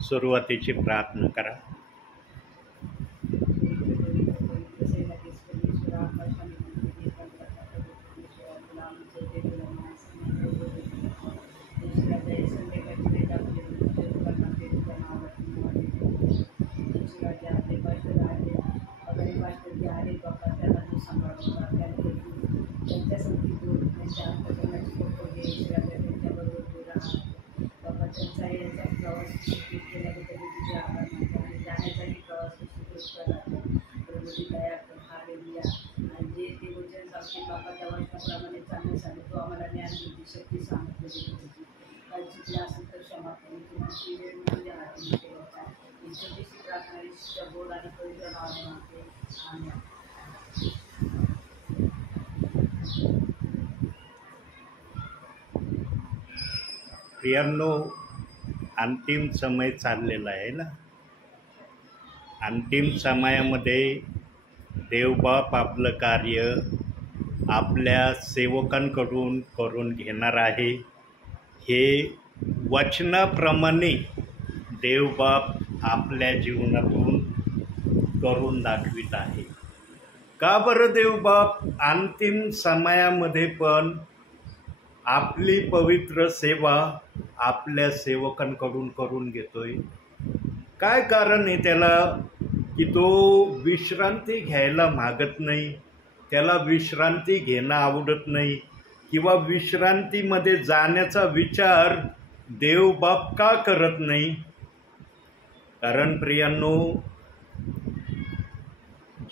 सुरुवातीची प्रार्थना करा। प्रियांनो, अंतिम समय चाललेला आहे ना। अंतिम समयामध्ये देवबाप आपलं कार्य आपल्या सेवकांकडून करून घेणार आहे। हे वचनाप्रमाणे देवबाप आपल्या जीवनातून करून दाखवित आहे। का बरं देवबाप अंतिम समयामध्ये पण आपली पवित्र सेवा आपल्या सेवकांकडून करून घेतोय? काय कारण आहे त्याला की तो विश्रांती घ्यायला मागत नाही, त्याला विश्रांती घेणं आवडत नाही, किंवा विश्रांतीमध्ये जाण्याचा विचार देवबाप का करत नाही? कारण प्रियांनो,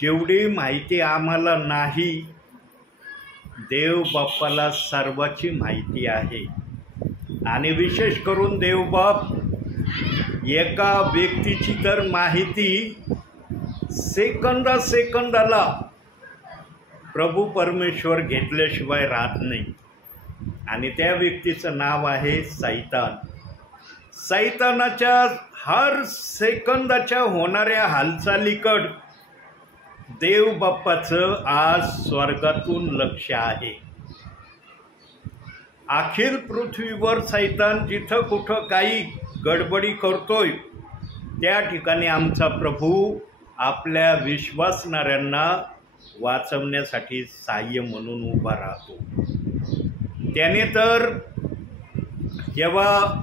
जेवढी माहिती आम्हाला नाही, देवबापाला सर्वाची माहिती आहे। आणि विशेष करून देवबाप एका व्यक्तीची तर माहिती सेकंदाला प्रभू परमेश्वर घेतल्याशिवाय राहत नाही। आणि त्या व्यक्तीचं नाव आहे सैतान। सैतानाच्या हर सेकंदाच्या होणाऱ्या हालचालीकड देवबापाचं आज स्वर्गातून लक्ष आहे। अखिल पृथ्वीवर सैतान जिथं कुठं काही गडबडी करतोय, त्या ठिकाणी आमचा प्रभू आपल्या विश्वासणाऱ्यांना वाचवण्यासाठी सहाय्य म्हणून उभा राहतो। त्याने तर जेव्हा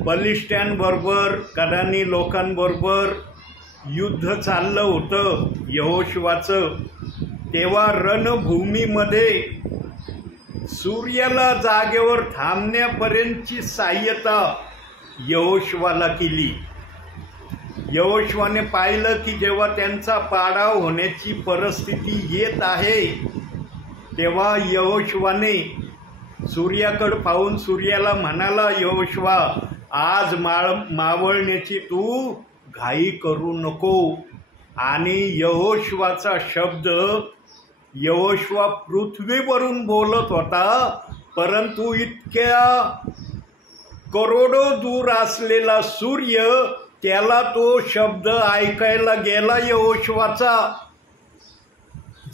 बलिष्ठांबरोबर कनानी लोकांबरोबर युद्ध चाललं होतं यहोशुवाचं, तेव्हा रणभूमीमध्ये सूर्याला जागेवर थांबण्यापर्यंतची सहाय्यता यहोशुवाला केली। यहोशुवाने पाहिलं की जेव्हा त्यांचा पाडाव होण्याची परिस्थिती येत आहे, तेव्हा यहोशुवाने सूर्याकडे पाहून सूर्याला म्हणाला, यहोशुवा, आज मावळण्याची तू घाई करू नको। आणि यहोशुवाचा शब्द, यहोशुवा पृथ्वीवरून बोलत होता, परंतु इतक्या करोडो दूर असलेला सूर्य, त्याला तो शब्द ऐकायला गेला यहोशुवाचा।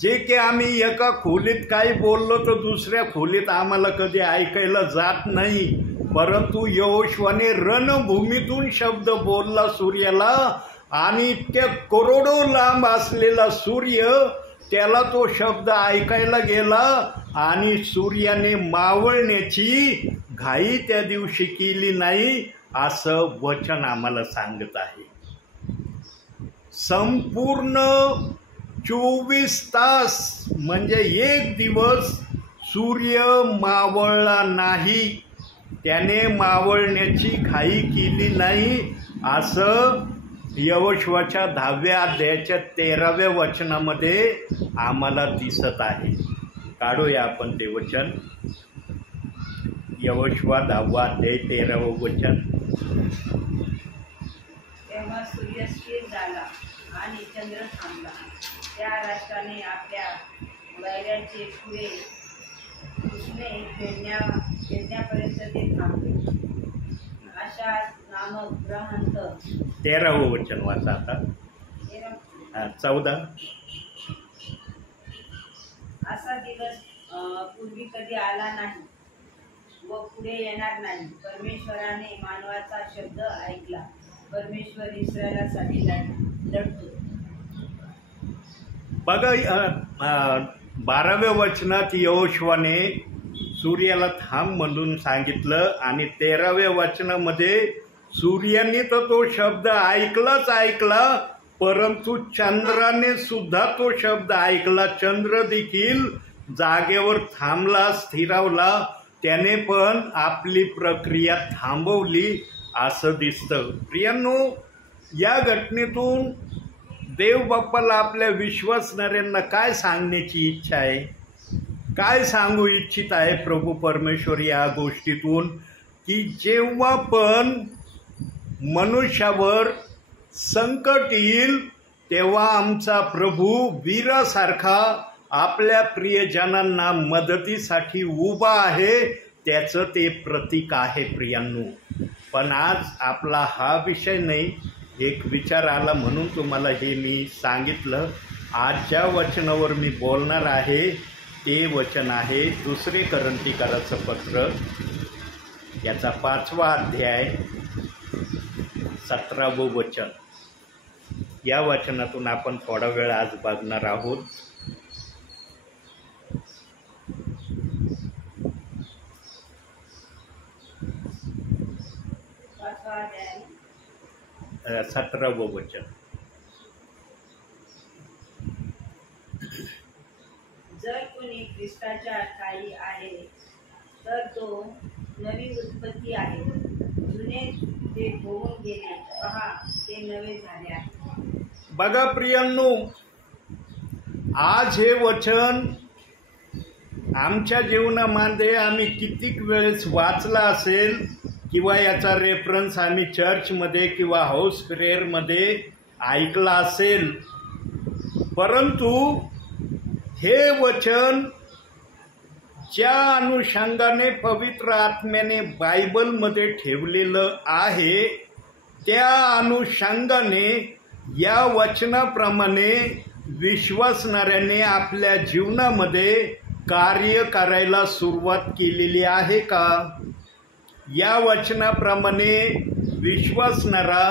जे की आम्ही एका खोलीत काही बोललो तर दुसऱ्या खोलीत आम्हाला कधी ऐकायला जात नाही, परंतु यहोशुवाने रणभूमीतून शब्द बोलला सूर्याला, आणि इतक्या करोडो लांब असलेला सूर्य, त्याला तो शब्द ऐकायला गेला आणि सूर्याने मावळण्याची घाई त्या दिवशी केली नाही, असं वचन आम्हाला सांगत आहे। संपूर्ण 24 तास म्हणजे एक दिवस सूर्य मावळला नाही, त्याने मावळण्याची घाई केली नाही, असं यहोशुवाच्या 10व्या अध्यायाच्या 13व्या वचनामध्ये आम्हाला दिसत आहे। काढूया आपण ते वचन, यहोशुवा 10वा अध्याय 13वं वचन। तेव्हा सूर्य स्थिर झाला आणि चंद्र थांबला, त्या राष्ट्राने आपल्या वैऱ्याचे पुढे कृष्णे फेडण्यापर्यंत ते थांबले। अशा नामक ग्रहांत 13वं वचन वाचा आता। 14। असा दिवस पूर्वी कधी आला नाही व पुढे येणार नाही। परमेश्वराने मानवाचा शब्द ऐकला, परमेश्वर इस्रायलासाठी लढतो. बघा 12व्या वचनात यहोशुवाने सूर्याला थांब म्हणून सांगितलं आणि 13व्या वचनामध्ये सूर्याने तर तो शब्द ऐकला, परंतु चंद्राने सुद्धा तो शब्द ऐकला. चंद्र देखील जागेवर थांबला, स्थिरावला. त्याने पण आपली प्रक्रिया थांबवली असं दिसतं. प्रियांनो, या घटनेतून देव बाप्पाला आपल्या विश्वासणाऱ्यांना काय सांगण्याची इच्छा आहे, काय सांगू इच्छित आहे प्रभू परमेश्वर या गोष्टीतून, की जेव्हा पण मनुष्यावर संकट येईल तेव्हा आमचा प्रभू वीरासारखा आपल्या प्रियजनांना मदतीसाठी उभा आहे, त्याचं ते प्रतीक आहे. प्रियांनो, पण आज आपला हा विषय नाही, एक विचार आला म्हणून तुम्हाला हे मी सांगितलं. आज ज्या वचनावर मी बोलणार आहे ते वचन आहे 2 कोरिन्थीकराचं पत्र, याचा 5वा अध्याय 17वं वचन. या वचनातून आपण थोडा वेळ आज बघणार आहोत. पाचवा अध्याय 17वं वचन. जर कोणी ख्रिस्ताच्या ठायी आहे तर तो नवी उत्पत्ती आहे. जुने ते होऊन गेले, पहा ते नवे झाले आहे. बघा प्रियांनो, आज हे वचन आमच्या जीवनामध्ये आम्ही कितीक वेळेस वाचला असेल किंवा याचा रेफरन्स आम्ही चर्चमध्ये किंवा हाऊस प्रेयरमध्ये ऐकला असेल, परंतु हे वचन ज्या अनुषंगाने पवित्र आत्म्याने बायबलमध्ये ठेवलेलं आहे त्या अनुषंगाने या वचनाप्रमाणे विश्वासणाऱ्याने आपल्या जीवनामध्ये कार्य करायला सुरुवात केलेली आहे का? या वचनाप्रमाणे विश्वासणारा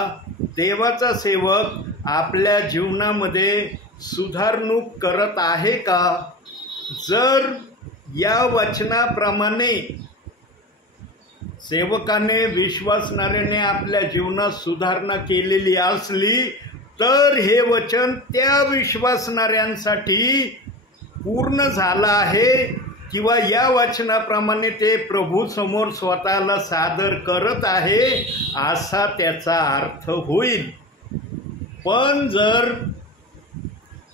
देवाचा सेवक आपल्या जीवनामध्ये सुधारणूक करत आहे का? जर या वचनाप्रमाणे सेवकाने विश्वासणाऱ्याने आपल्या जीवनात सुधारणा केलेली असली तर हे वचन त्या विश्वासणाऱ्यांसाठी पूर्ण झालं आहे किंवा या वचनाप्रमाणे ते प्रभू समोर स्वतःला सादर करत आहे असा त्याचा अर्थ होईल. पण जर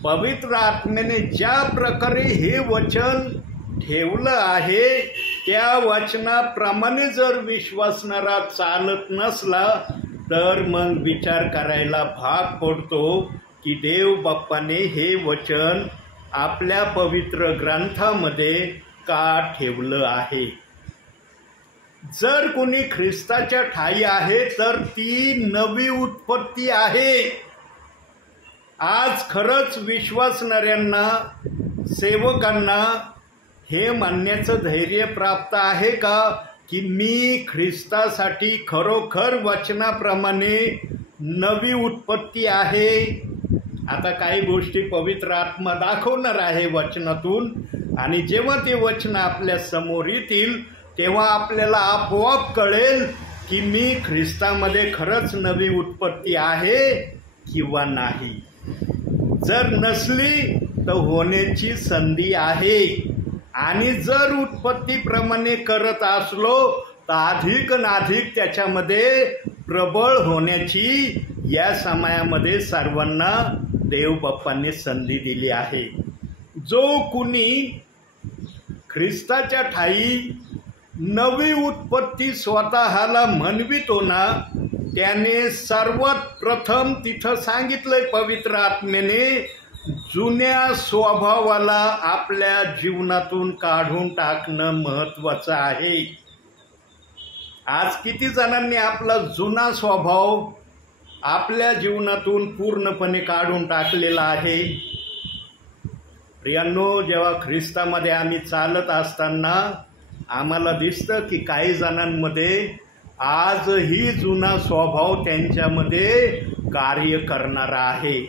पवित्र आत्म्याने ज्या प्रकारे हे वचन ठेवलं आहे त्या वचनाप्रमाणे जर विश्वासणारा चालत नसला तर मग विचार करायला भाग पडतो की देव बाप्पाने हे वचन आपल्या पवित्र ग्रंथामध्ये का ठेवलं आहे. जर कोणी ख्रिस्ताच्या ठायी आहे तर ती नवी उत्पत्ती आहे. आज खरंच विश्वासणाऱ्यांना सेवकांना हे मानण्याचं धैर्य प्राप्त आहे का की मी ख्रिस्तासाठी खरोखर वचनाप्रमाणे नवी उत्पत्ती आहे. आता काही गोष्टी पवित्र आत्मा दाखवणार आहे वचनातून आणि जेव्हा ते वचन आपल्या समोर येतील तेव्हा आपल्याला आपोआप कळेल की मी ख्रिस्तामध्ये खरंच नवी उत्पत्ती आहे किंवा नाही. जर नसली तर होण्याची संधी आहे आणि जर उत्पत्तीप्रमाणे करत असलो तर अधिक त्याच्यामध्ये प्रबळ होण्याची या समयामध्ये सर्वांना देव बाप्पांनी संधी दिली आहे. जो कुणी ख्रिस्ताच्या ठायी नवी उत्पत्ती स्वतःला म्हणवितो ना त्याने सर्वात प्रथम तिथं सांगितलंय पवित्र आत्म्याने जुन्या स्वभावाला आपल्या जीवनातून काढून टाकणं महत्वाचं आहे. आज किती जणांनी आपला जुना स्वभाव आपल्या जीवनातून पूर्णपणे काढून टाकलेला आहे. प्रियांनो, जेव्हा ख्रिस्तामध्ये आम्ही चालत असताना आम्हाला दिसतं की काही जणांमध्ये आजही जुना स्वभाव त्यांच्यामध्ये कार्य करणारा आहे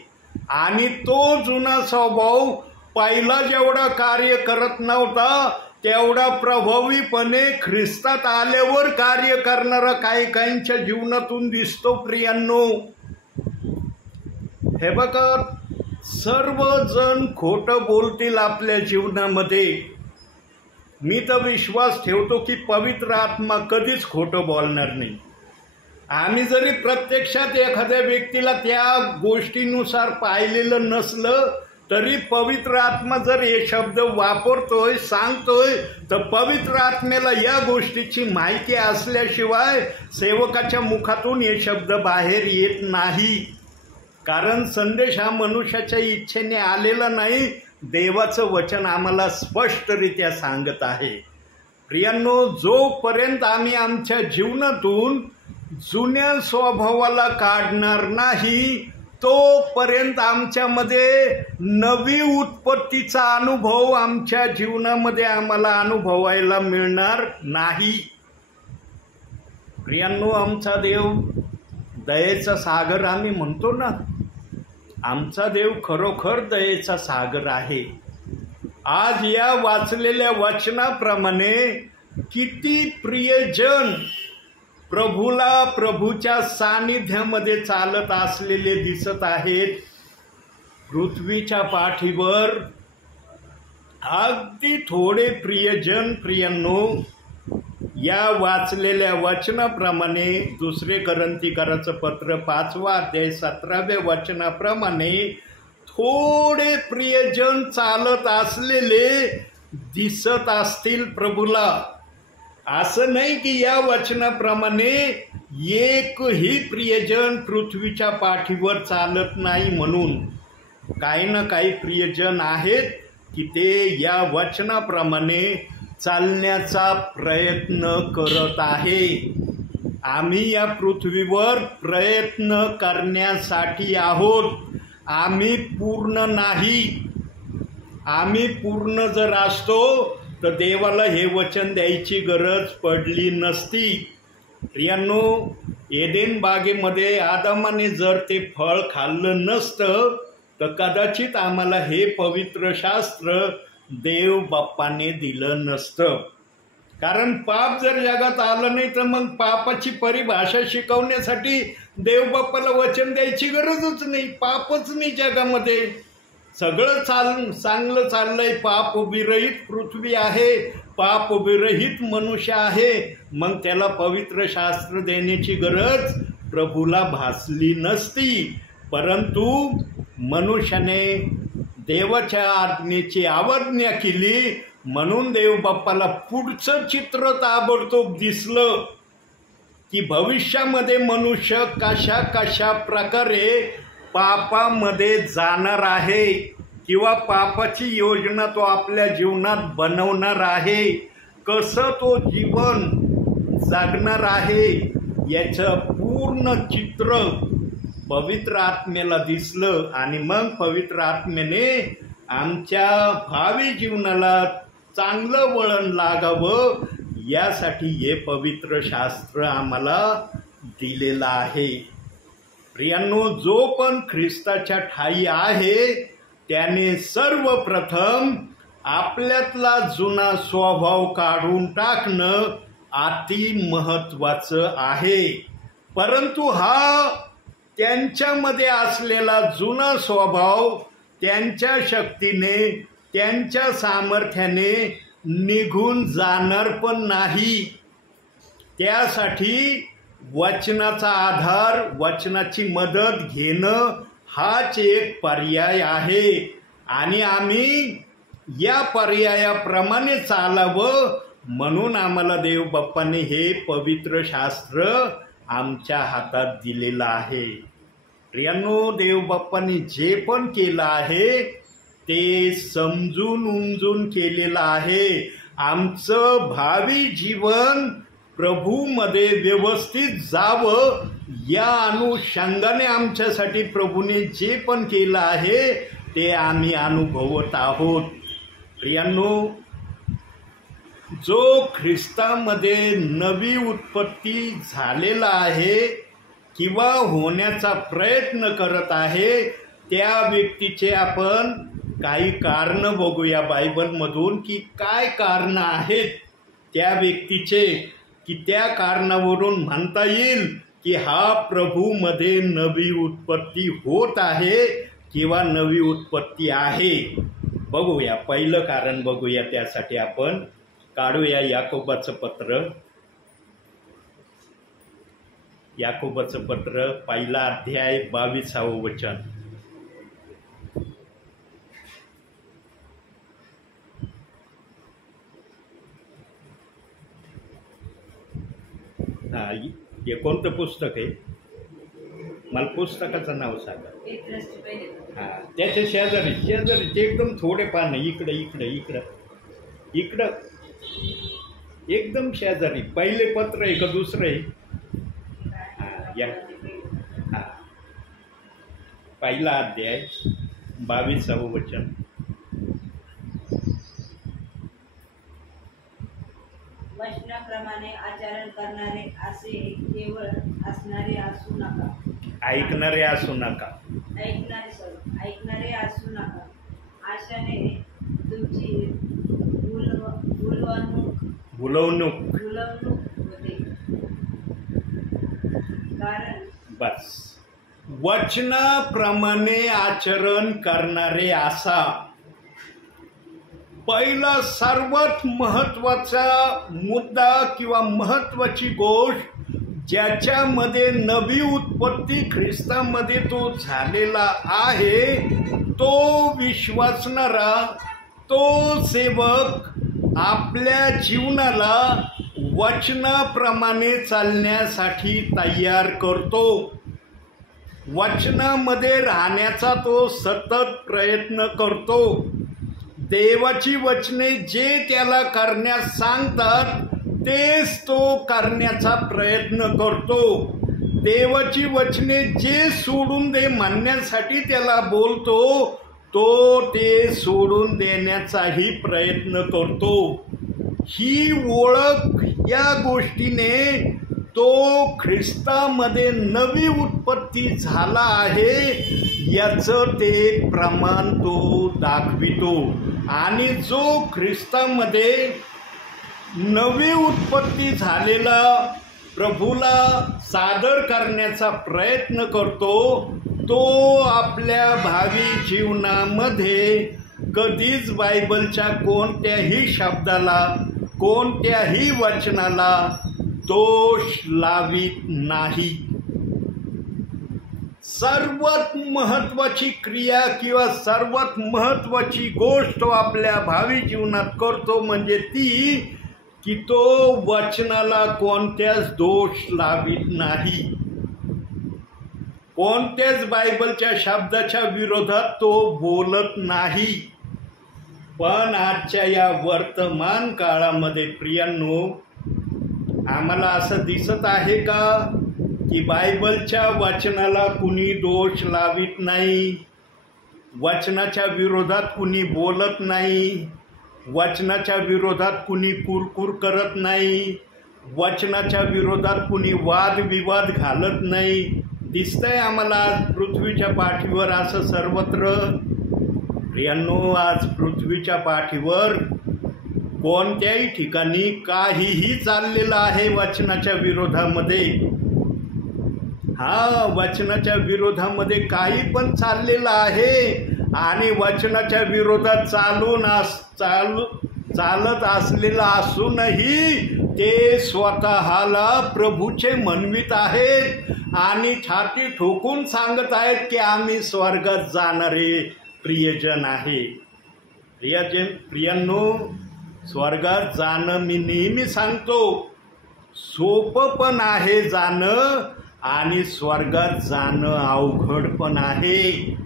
आणि तो जुना स्वभाव पहिला जेवढा कार्य करत नव्हता तेवढा प्रभावीपणे ख्रिस्तात आल्यावर कार्य करणारा काही काहींच्या जीवनातून दिसतो. प्रियांनो, हे बघा, सर्वजण खोटं बोलतील आपल्या जीवनामध्ये. मी तर विश्वास ठेवतो की पवित्र आत्मा कधीच खोटं बोलणार नाही. आम्ही जरी प्रत्यक्षात एखाद्या व्यक्तीला त्या गोष्टीनुसार पाहिलेलं नसलं तरी पवित्र आत्मा जर हे शब्द वापरतोय, सांगतोय, तर पवित्र आत्मेला या गोष्टीची माहिती असल्याशिवाय सेवकाच्या मुखातून हे शब्द बाहेर येत नाही. कारण संदेश हा मनुष्याच्या इच्छेने आलेला नाही, देवाचं वचन आम्हाला स्पष्टरित्या सांगत आहे. प्रियांनो, जोपर्यंत आम्ही आमच्या जीवनातून जुन्या स्वभावाला काढणार नाही तोपर्यंत आमच्यामध्ये नवी उत्पत्तीचा अनुभव आमच्या जीवनामध्ये आम्हाला अनुभवायला मिळणार नाही. प्रियांनो, आमचा देव दयेचा सागर आम्ही म्हणतो ना, आमचा देव खरोखर दयेचा सागर आहे. आज या वाचलेल्या वचनाप्रमाणे किती प्रियजन प्रभूला, प्रभूच्या सानिध्यामध्ये चालत असलेले दिसत आहेत. पृथ्वीच्या पाठीवर अगदी थोडे प्रियजन, प्रियांनो, या वाचलेल्या वचनाप्रमाणे 2 कोरिन्थीकराचं पत्र 5वा अध्याय 17व्या वचनाप्रमाणे थोडे प्रियजन चालत असलेले दिसत असतील प्रभूला. असं नाही की या वचनाप्रमाणे एकही प्रियजन पृथ्वीच्या पाठीवर चालत नाही म्हणून. काही ना काही प्रियजन आहेत की ते या वचनाप्रमाणे चालण्याचा प्रयत्न करत आहे. आम्ही या पृथ्वीवर प्रयत्न करण्यासाठी आहोत. आम्ही पूर्ण नाही. आम्ही पूर्ण जर असतो तर देवाला हे वचन द्यायची गरज पडली नसती. प्रियांनो, एदेन बागेमध्ये आदामाने जर ते फळ खाल्लं नसतं तर कदाचित आम्हाला हे पवित्र शास्त्र देव बाप्पाने दिलं नसतं. कारण पाप जर जगात आलं नाही तर मग पापाची परिभाषा शिकवण्यासाठी देव बाप्पाला वचन द्यायची गरजच नाही. पापच नाही जगामध्ये. सगळं चांगलं चाललंय. पाप विरहित पृथ्वी आहे, पाप विरहित मनुष्य आहे. मग त्याला पवित्र शास्त्र देण्याची गरज प्रभूला भासली नसती. परंतु मनुष्याने देवाच्या आज्ञेची अवज्ञा केली म्हणून देव बाप्पाला पुढचं चित्र ताबडतोब दिसलं की भविष्यामध्ये मनुष्य कशा कशा प्रकारे पापामध्ये जाणार आहे किंवा पापाची योजना तो आपल्या जीवनात बनवणार आहे, कसं तो जीवन जगणार आहे याचं पूर्ण चित्र पवित्र आत्मेला दिसलं. आणि मग पवित्र आत्मेने आमच्या भावी जीवनाला चांगलं वळण लागावं यासाठी हे पवित्र शास्त्र आम्हाला दिलेलं आहे. प्रियांनो, जो पण ख्रिस्ताच्या ठायी आहे त्याने सर्वप्रथम आपल्यातला जुना स्वभाव काढून टाकणं अति महत्वाचं आहे. परंतु हा त्यांच्यामध्ये असलेला जुना स्वभाव त्यांच्या शक्तीने, त्यांच्या सामर्थ्याने निघून जाणार पण नाही. त्यासाठी वचनाचा आधार, वचनाची मदत घेणं हाच एक पर्याय आहे. आणि आम्ही या पर्यायाप्रमाणे चालावं म्हणून आम्हाला देव बाप्पाने हे पवित्र शास्त्र आमच्या हातात दिलेलं आहे. प्रियांनो, देव बाप्पाने जे पण केलं आहे ते समजून उमजून केलेलं आहे. आमचं भावी जीवन प्रभूमध्ये व्यवस्थित जावं या अनुषंगाने आमच्यासाठी प्रभूने जे पण केलं आहे ते आम्ही अनुभवत आहोत. प्रियांनो, जो ख्रिस्तामध्ये नवी उत्पत्ती झालेला आहे किंवा होण्याचा प्रयत्न करत आहे, त्या व्यक्तीचे आपण काही कारण बघूया बायबलमधून की काय कारण आहेत त्या व्यक्तीचे, की त्या कारणावरून म्हणता येईल की हा प्रभूमध्ये नवी उत्पत्ती होत आहे किंवा नवी उत्पत्ती आहे. बघूया, पहिलं कारण बघूया. त्यासाठी आपण काढूया याकोबाचं पत्र. याकोबाचं पत्र, पहिला अध्याय 22 वचन. हे कोणतं पुस्तक आहे? मला पुस्तकाचं नाव सांगा. त्याच्या शेजारी ते एकदम थोडे पान, इकडं एकदम शेजारी. पहिले पत्र आहे का दुसरं आहे? पहिला अध्याय 22 वचन. वचनाप्रमाणे आचरण करणारे असे केवळ असणारे असू नका. ऐकणारे असू नका. ऐकणारे असू नका. आशाने तुमची भुलवणूक होते. कारण बस वचनाप्रमाणे आचरण करणारे असा. पहिला सर्वात महत्वाचा मुद्दा किंवा महत्वाची गोष्ट, ज्याच्यामध्ये नवी उत्पत्ती ख्रिस्तामध्ये तो झालेला आहे, तो विश्वासणारा, तो सेवक आपल्या जीवनाला वचनाप्रमाणे चालण्यासाठी तयार करतो. वचनामध्ये राहण्याचा तो सतत प्रयत्न करतो. देवाची वचने जे त्याला करण्यास सांगतात तेच तो करण्याचा प्रयत्न करतो. देवाची वचने जे सोडून दे म्हणण्यासाठी त्याला बोलतो, तो ते सोडून देण्याचाही प्रयत्न करतो. ही ओळख, या गोष्टीने तो ख्रिस्तामध्ये नवी उत्पत्ती झाला आहे याचं ते प्रमाण तो दाखवितो. आणि जो ख्रिस्तामध्ये नवी उत्पत्ती झालेला प्रभूला सादर करण्याचा प्रयत्न करतो, तो आपल्या भावी जीवनामध्ये कधीच बायबलच्या कोणत्याही शब्दाला, कोणत्याही वचनाला दोष लावित नाही. सर्वात महत्वाची क्रिया किंवा सर्वात महत्वाची गोष्ट आपल्या भावी जीवनात करतो म्हणजे ती की तो वचनाला कोणत्याच दोष लावित नाही. कोणत्याच बायबलच्या शब्दाच्या विरोधात तो बोलत नाही. पण आजच्या या वर्तमान काळामध्ये प्रियांनो, आम्हाला असं दिसत आहे का की बायबलच्या वचनाला कुणी दोष लावित नाही, वचनाच्या विरोधात कुणी बोलत नाही, वचनाच्या विरोधात कुणी कुरकुर करत नाही, वचनाच्या विरोधात कुणी वादविवाद घालत नाही. दिसतंय आम्हाला आज पृथ्वीच्या पाठीवर असं सर्वत्र. प्रियांनो, आज पृथ्वीच्या पाठीवर कोणत्याही ठिकाणी काहीही चाललेलं आहे वचनाच्या विरोधामध्ये. वचनाच्या विरोधामध्ये काही पण चाललेलं आहे. आणि वचनाच्या विरोधात चालत असलेलं असूनही ते स्वतःला प्रभूचे म्हणवित आहेत आणि छाती ठोकून सांगत आहेत की आम्ही स्वर्गात जाणारे प्रियजन आहे. प्रियांनो, स्वर्गात जाणं मी नेहमी सांगतो सोपं पण आहे जाणं, आणि स्वर्गात जाणं अवघड पण आहे.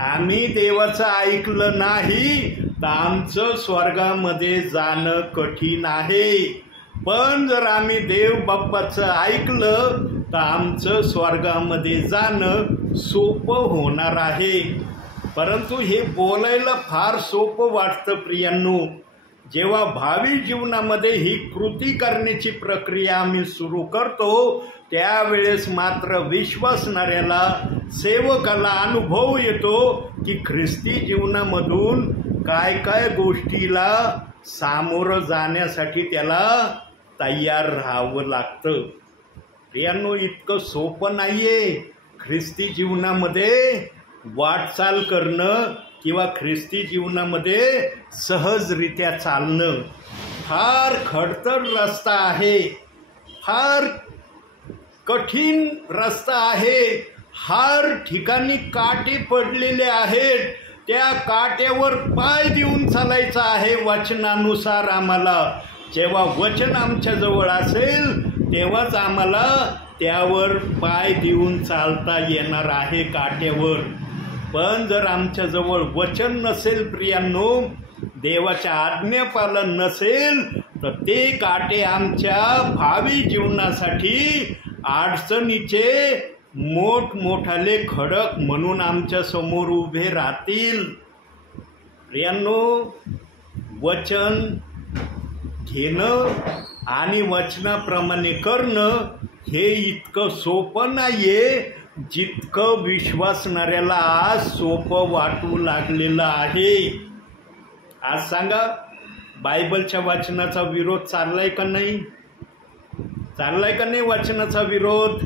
आम्ही देवाचं ऐकलं नाही तर आमचं स्वर्गामध्ये जाणं कठीण आहे. पण जर आम्ही देव बाप्पाचं ऐकलं तर आमचं स्वर्गामध्ये जाणं सोपं होणार आहे. परंतु हे बोलायला फार सोपं वाटतं प्रियांनो. जेव्हा भावी जीवनामध्ये ही कृती करण्याची प्रक्रिया आम्ही सुरू करतो, त्यावेळेस मात्र विश्वासणाऱ्याला, सेवकाला अनुभव येतो की ख्रिस्ती जीवनामधून काय काय गोष्टीला सामोरं जाण्यासाठी त्याला तयार राहावं लागतं. प्रियांनो, इतकं सोपं नाहीये ख्रिस्ती जीवनामध्ये वाटचाल करणं किंवा ख्रिस्ती जीवनामध्ये सहजरित्या चालणं. फार खडतर रस्ता आहे, फार कठीण रस्ता आहे. हर ठिकाणी काटे पडलेले आहेत. त्या काट्यावर पाय देऊन चालायचं आहे वचनानुसार आम्हाला. जेव्हा वचन आमच्याजवळ असेल तेव्हाच आम्हाला त्यावर पाय देऊन चालता येणार आहे काट्यावर. पण जर आमच्याजवळ वचन नसेल प्रियांनो, देवाच्या आज्ञापालन नसेल, तर ते काटे आमच्या भावी जीवनासाठी अडचणीचे मोठमोठाले खडक म्हणून आमच्या समोर उभे राहतील. प्रियांनो, वचन घेणं आणि वचनाप्रमाणे करणं हे इतकं सोपं नाहीये जितकं विश्वासणाऱ्याला आज सोपं वाटू लागलेलं आहे. आज सांगा, बायबलच्या वचनाचा विरोध चाललाय का नाही? चाललाय का नाही वचनाचा विरोध?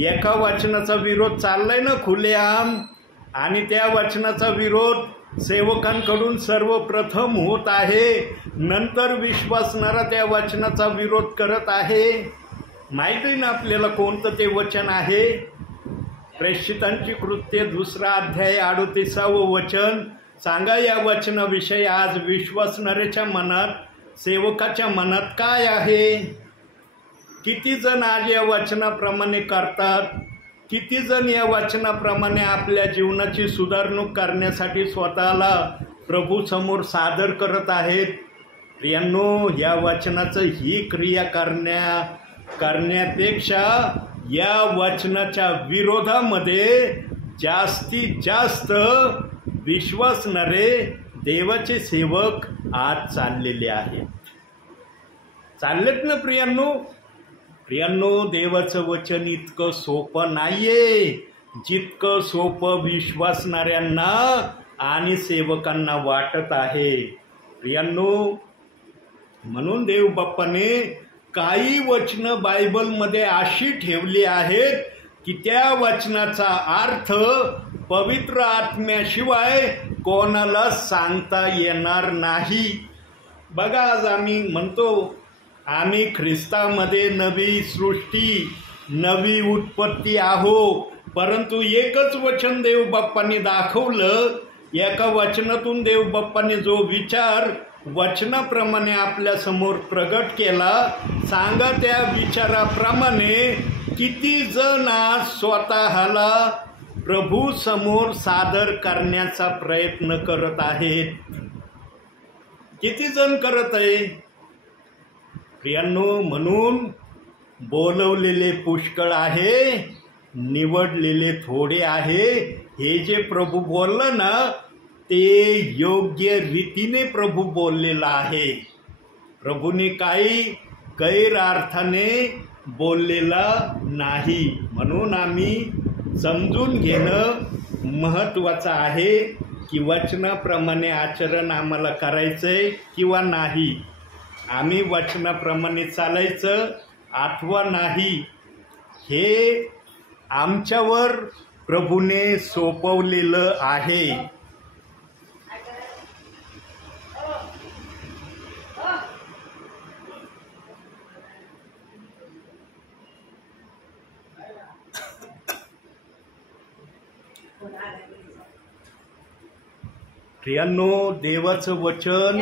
एका वचनाचा विरोध चाललाय ना खुलेआम, आणि त्या वचनाचा विरोध सेवकांकडून सर्वप्रथम होत आहे. नंतर विश्वासणारा त्या वचनाचा विरोध करत आहे. माहिती ना आपल्याला कोणतं ते वचन आहे? प्रेषितांची कृत्ये 2 अध्याय 38 वचन. सांगा, या वचनाविषयी आज विश्वासणाऱ्याच्या मनात, सेवकाच्या मनात काय आहे? किती जण आज या वचनाप्रमाणे करतात? किती जण या वचनाप्रमाणे आपल्या जीवनाची सुधारणूक करण्यासाठी स्वतःला प्रभू समोर सादर करत आहेत? प्रियांनो, या वचनाचं ही क्रिया करण्यापेक्षा या वचनाच्या विरोधामध्ये जास्तीत जास्त विश्वासणारे देवाचे सेवक आज चाललेले आहेत. चाललेत ना प्रियांनो? प्रियांनो, देवाचं वचन इतकं सोपं नाहीये जितकं सोपं विश्वासणाऱ्यांना आणि सेवकांना वाटत आहे. प्रियांनो, म्हणून देव बाप्पाने काही वचनं बायबलमध्ये अशी ठेवली आहेत की त्या वचनाचा अर्थ पवित्र आत्म्याशिवाय कोणाला सांगता येणार नाही. बघा, आज आम्ही म्हणतो आम्ही ख्रिस्तामध्ये नवी सृष्टी, नवी उत्पत्ती आहो, परंतु एकच वचन देव बाप्पाने दाखवलं. एका वचनातून देव बाप्पाने जो विचार वचनाप्रमाणे आपल्या समोर प्रगट केला, सांगा त्या विचाराप्रमाणे किती जण आज स्वतःला प्रभू समोर सादर करण्याचा प्रयत्न करत आहेत? किती जण करत आहे? प्रियांनो, म्हणून बोलवलेले पुष्कळ आहे, निवडलेले थोडे आहे. हे जे प्रभू बोललं ना, ते योग्य रीतीने प्रभू बोललेला आहे. प्रभूने काही गैरअर्थाने बोललेला नाही. म्हणून आम्ही समजून घेणं महत्त्वाचं आहे की वचनाप्रमाणे आचरण आम्हाला करायचंय किंवा नाही. आम्ही वचनाप्रमाणे चालायचं अथवा नाही, हे आमच्यावर प्रभूने सोपवलेलं आहे. प्रियांनो, देवाचं वचन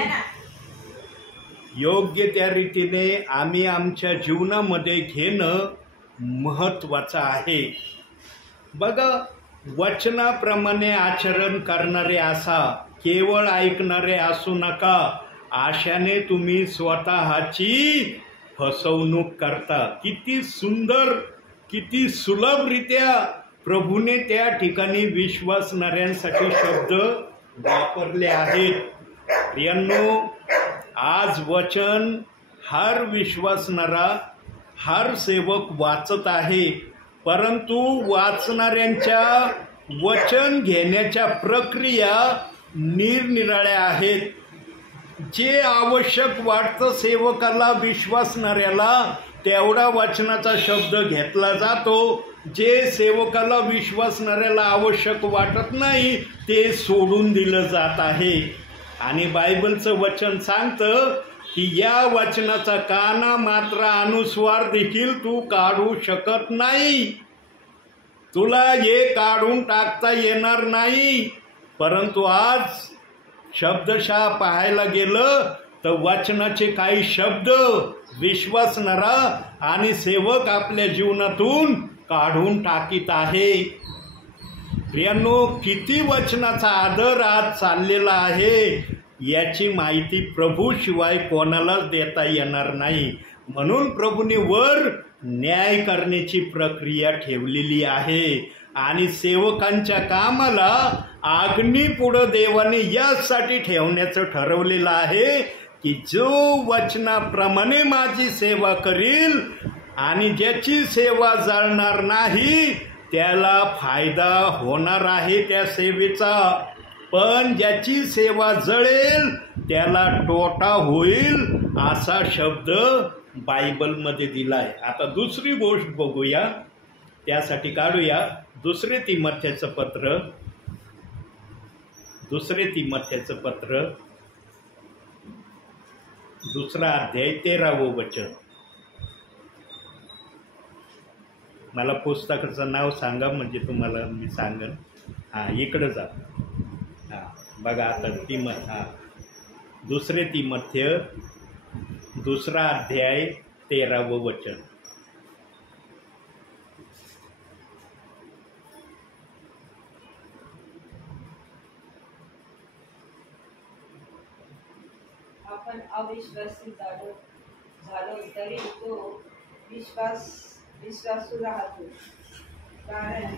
योग्य त्या रीतीने आम्ही आमच्या जीवनामध्ये घेणं महत्त्वाचं आहे. बघा, वचनाप्रमाणे आचरण करणारे असा, केवळ ऐकणारे असू नका. आशाने तुम्ही स्वतःची फसवणूक करता. किती सुंदर, किती सुलभरित्या प्रभूने त्या ठिकाणी विश्वासणाऱ्यांसाठी शब्द वापरले आहेत. प्रियांनो, आज वचन हर विश्वासणारा हर सेवक वाचत आहे, परंतु वाचणाऱ्यांच्या वचन घेण्याच्या प्रक्रिया निरनिराळ्या आहेत. जे आवश्यक वाटतं सेवकाला विश्वासणाऱ्याला तेवढा वचनाचा शब्द घेतला जातो. जे सेवकाला विश्वासणाऱ्याला आवश्यक वाटत नाही ते सोडून दिलं जात आहे. आणि बायबलचं वचन सांगतं की या वचनाचा काना मात्र अनुस्वार देखील तू काढू शकत नाही. तुला हे काढून टाकता येणार नाही. परंतु आज शब्दशः पाहायला गेलं तर वचनाचे काही शब्द विश्वासणारा आणि सेवक आपल्या जीवनातून काढून टाकीत आहे. प्रियांनो, किती वचनाचा आदर आज चाललेला आहे याची माहिती प्रभूशिवाय कोणालाच देता येणार नाही. म्हणून प्रभूने वर न्याय करण्याची प्रक्रिया ठेवलेली आहे. आणि सेवकांच्या कामाला अग्नीपुढं देवाने यासाठी ठेवण्याचं ठरवलेलं आहे की जो वचनाप्रमाणे माझी सेवा करील आणि ज्याची सेवा जळणार नाही त्याला फायदा होणार आहे त्या सेवेचा, पण ज्याची सेवा जळेल त्याला तोटा होईल असा शब्द बायबलमध्ये दिलाय. आता दुसरी गोष्ट बघूया, त्यासाठी काढूया दुसरे तिमोथेचं पत्र 2 अध्याय 13वं वचन. मला पुस्तकाचं नाव सांगा म्हणजे तुम्हाला मी सांगन. इकडं जा. बघा आता दुसरे तिमोथेय 2 अध्याय 13वं वचन. आपण अविश्वासी झालो तरी तो विश्वासू राहतो, कारण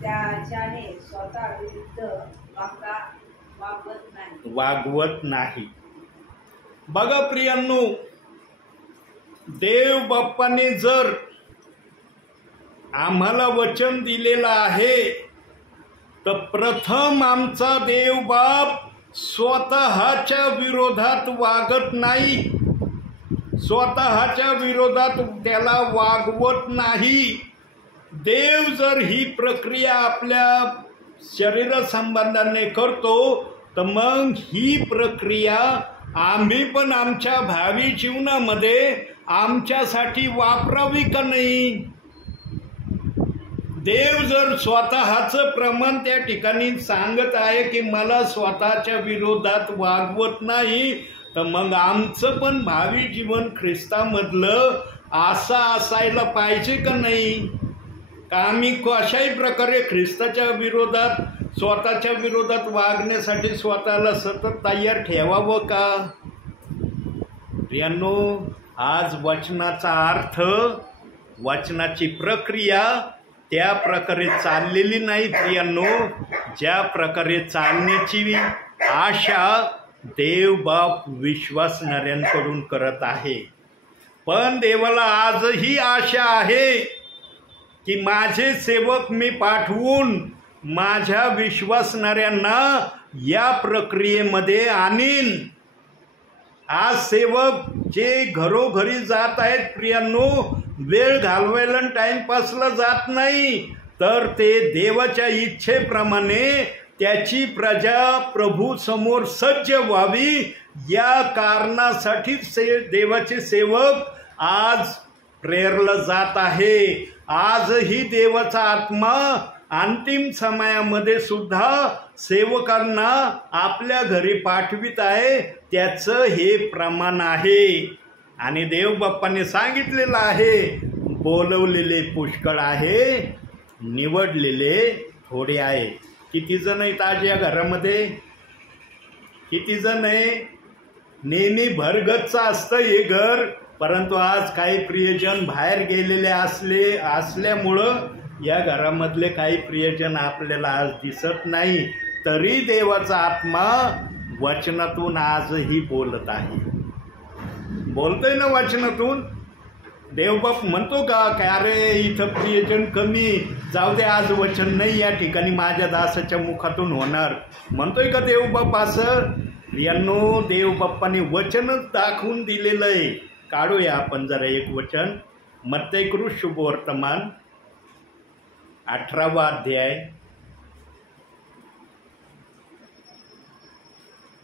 त्याच्याने स्वतः विरुद्ध वागवत नाही. बघा प्रियांनो, देव बाप्पाने जर आम्हाला वचन दिलेलं आहे तर प्रथम आमचा देव बाप स्वतःच्या विरोधात वागत नाही, स्वतःच्या विरोधात त्याला वागवत नाही. देव जर ही प्रक्रिया आपल्या शरीर संबंधाने करतो तर मग ही प्रक्रिया आम्ही पण आमच्या भावी जीवनामध्ये आमच्यासाठी वापरावी का नाही. देव जर स्वतःचं प्रमाण त्या ठिकाणी सांगत आहे की मला स्वतःच्या विरोधात वागवत नाही, तर मग आमचं पण भावी जीवन ख्रिस्तामधलं असं असायला पाहिजे का नाही. का आम्ही कशाही प्रकारे ख्रिस्ताच्या विरोधात स्वतःच्या विरोधात वागण्यासाठी स्वतःला सतत तयार ठेवावं का. प्रियांनो, आज वचनाचा अर्थ, वचनाची प्रक्रिया त्या प्रकारे चाललेली नाही प्रियांनो, ज्या प्रकारे चालण्याची आशा देव बाप विश्वासणाऱ्यांकडून करत आहे. पण देवाला आजही आशा आहे की माझे सेवक मी पाठवून माझ्या विश्वासणाऱ्यांना या प्रक्रियेमध्ये आणीन. आज सेवक जे घरोघरी जात आहेत प्रियांनो, वेळ घालवायला टाइमपासला जात नाही, तर ते देवाच्या इच्छेप्रमाणे त्याची प्रजा प्रभू समोर सज्ज व्हावी या कारणासाठी देवाचे सेवक आज प्रेरला जात आहे. आजही देवाचा आत्मा अंतिम समयामध्ये सुद्धा सेवकांना आपल्या घरी पाठवित आहे. त्याचं हे प्रमाण आहे. आणि देव बाप्पाने सांगितलेलं आहे, बोलवलेले पुष्कळ आहे, निवडलेले थोडे आहे. किती जण आहेत आज या घरामध्ये? किती जण आहे? नेहमी भरगच्च असतं हे घर, परंतु आज काही प्रियजन बाहेर गेलेले असल्यामुळं या घरामधले काही प्रियजन आपल्याला आज दिसत नाही. तरी देवाचा आत्मा वचनातून आजही बोलत आहे. बोलतोय ना वचनातून. देवबाप म्हणतो का काय अरे इथं प्रियजन कमी, जाऊ दे आज वचन नाही या ठिकाणी माझ्या दासाच्या मुखातून होणार, म्हणतोय का देवबाप असं? यांनो, देवबाप्पाने वचनच दाखवून दिलेलं आहे. काढूया आपण जरा एक वचन. मत्तेकृत शुभवर्तमान 18वा अध्याय.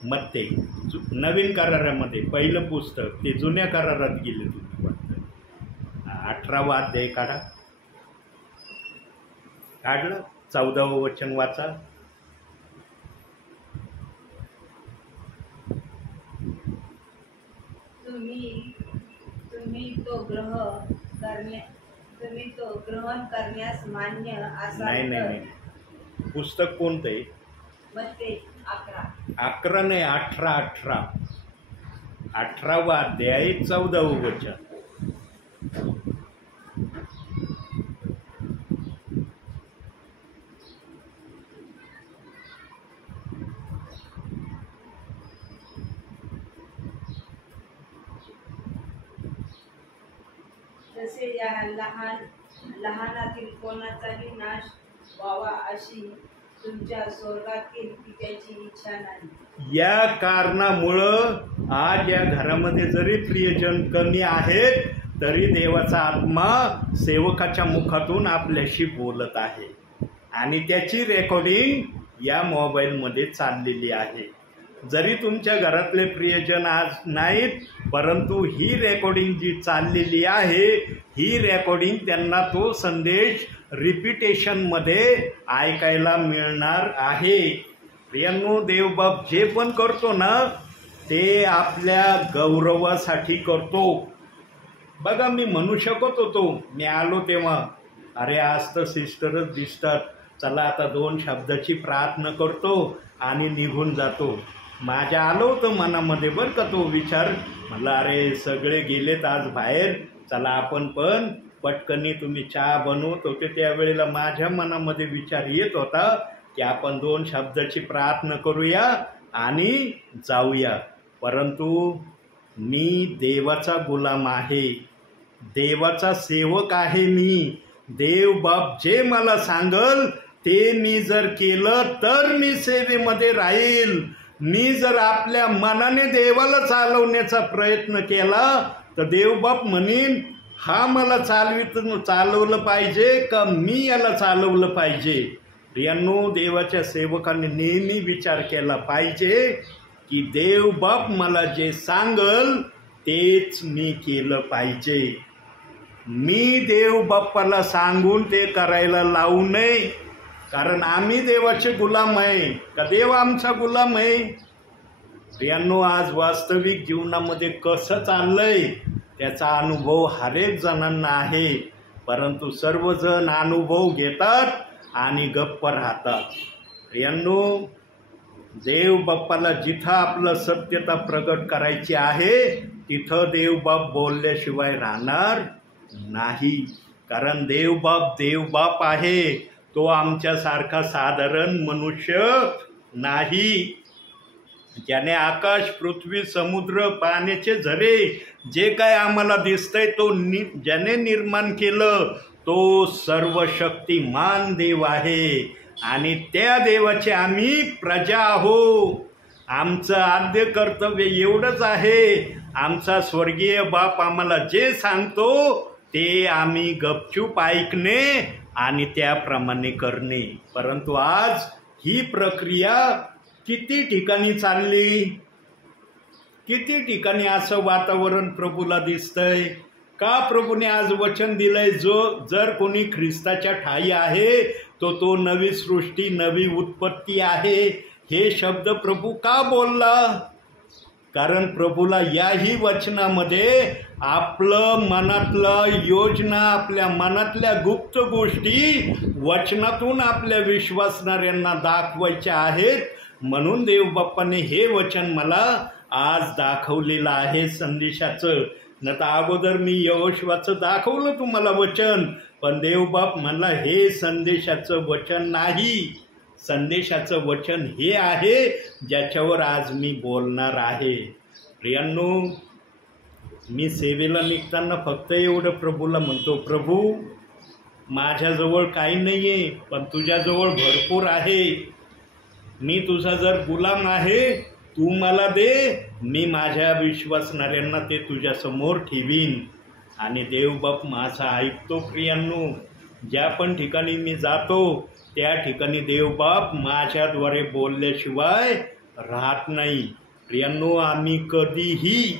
मत्ते नवीन करारामध्ये पहिलं पुस्तक, ते जुन्या करारात गेले तुम्ही वाटतं. 18वा अध्याय काढा. काढलं? 14वं वचन वाचा. तुम्ही तो ग्रहण करण्यास मान्य असाल. नाही, पुस्तक कोणतं आहे? मत्ते 11. 11 नाही, 18. 18वा अध्याय 14वं वचन. तसे या लहानातील कोणाचाही नाश व्हावा अशी तुमच्या स्वर्गातील पित्याची इच्छा नाही. या कारणामुळं आज या घरामध्ये जरी प्रियजन कमी आहेत तरी देवाचा आत्मा सेवकाच्या मुखातून आपल्याशी बोलत आहे आणि त्याची रेकॉर्डिंग या मोबाईलमध्ये चाललेली आहे. जरी तुमच्या घरातले प्रियजन आज नाहीत, परंतु ही रेकॉर्डिंग जी चाललेली आहे, ही रेकॉर्डिंग त्यांना तो संदेश रिपिटेशनमध्ये ऐकायला मिळणार आहे. प्रियांनो, देवबाप जे पण करतो ना ते आपल्या गौरवासाठी करतो. बघा, मी म्हणू शकत होतो, मी आलो तेव्हा अरे आज तर सिस्टरच दिसतात, चला आता 2 शब्दाची प्रार्थना करतो आणि निघून जातो. माझ्या आलो होतं मनामध्ये बरं का तो विचार. म्हणलं अरे सगळे गेलेत आज बाहेर, चला आपण पण पटकनी, तुम्ही चहा बनवत होते त्यावेळेला माझ्या मनामध्ये विचार येत होता की आपण 2 शब्दाची प्रार्थना करूया आणि जाऊया. परंतु मी देवाचा गुलाम आहे, देवाचा सेवक आहे मी. देवबाप जे मला सांगल ते मी जर केलं तर मी सेवेमध्ये राहील. मी जर आपल्या मनाने देवाला चालवण्याचा प्रयत्न केला तर देवबाप म्हणीन हा मला चालवलं पाहिजे का मी याला चालवलं पाहिजे. प्रियांनो, देवाच्या सेवकाने नेहमी विचार केला पाहिजे की देवबाप मला जे सांगल तेच मी केलं पाहिजे. मी देवबाप्पाला सांगून ते करायला लावू नये, कारण आम्ही देवाचे गुलाम आहे का देव आमचा गुलाम आहे. प्रियांनो, आज वास्तविक जीवनामध्ये कसं चाललंय त्याचा अनुभव हरेक जणांना आहे, परंतु सर्वजण अनुभव घेतात आणि गप्प राहतात. प्रियांनो, देवबाप्पाला जिथं आपलं सत्यता प्रगट करायची आहे तिथं देवबाप बोलल्याशिवाय राहणार नाही. कारण देवबाप आहे, तो आमच्यासारखा साधारण मनुष्य नाही. ज्याने आकाश, पृथ्वी, समुद्र, पाण्याचे झरे जे काय आम्हाला दिसतंय तो ज्याने निर्माण केलं तो सर्वशक्तिमान देव आहे आणि त्या देवाचे आम्ही प्रजा आहो. आमचं आद्य कर्तव्य एवढंच आहे, आमचा स्वर्गीय बाप आम्हाला जे सांगतो ते आम्ही गपचूप ऐकणे आणि त्याप्रमाणे करणे. परंतु आज ही प्रक्रिया किती ठिकाणी चालली, किती ठिकाणी असं वातावरण प्रभूला दिसतंय का? प्रभूने आज वचन दिलंय, जर कोणी ख्रिस्ताच्या ठाई आहे तो नवी सृष्टी, नवी उत्पत्ती आहे. हे शब्द प्रभू का बोलला? कारण प्रभूला याही वचनामध्ये आपलं मनातलं योजना, आपल्या मनातल्या गुप्त गोष्टी वचनातून आपल्या विश्वासणाऱ्यांना दाखवायच्या आहेत. म्हणून देवबाप्पाने हे वचन मला आज दाखवलेलं आहे संदेशाचं. न तर अगोदर मी यहोशुआचं दाखवलं तुम्हाला वचन, पण देवबाप म्हणला हे संदेशाचं वचन नाही. संदेशाचं वचन हे आहे ज्याच्यावर आज मी बोलणार आहे. प्रियांनो, मी सेवेला निघताना फक्त एवढं प्रभूला म्हणतो, प्रभू माझ्याजवळ काही नाही आहे, पण तुझ्याजवळ भरपूर आहे. मी तुझा जर गुलाम आहे, तू मला दे, मी माझ्या विश्वासणाऱ्यांना ते तुझ्यासमोर ठेवीन. आणि देवबाप माझा ऐकतो. प्रियांनो, ज्या पण ठिकाणी मी जातो त्या ठिकाणी देवबाप माझ्याद्वारे बोलल्याशिवाय राहत नाही. प्रियांनो, आम्ही कधीही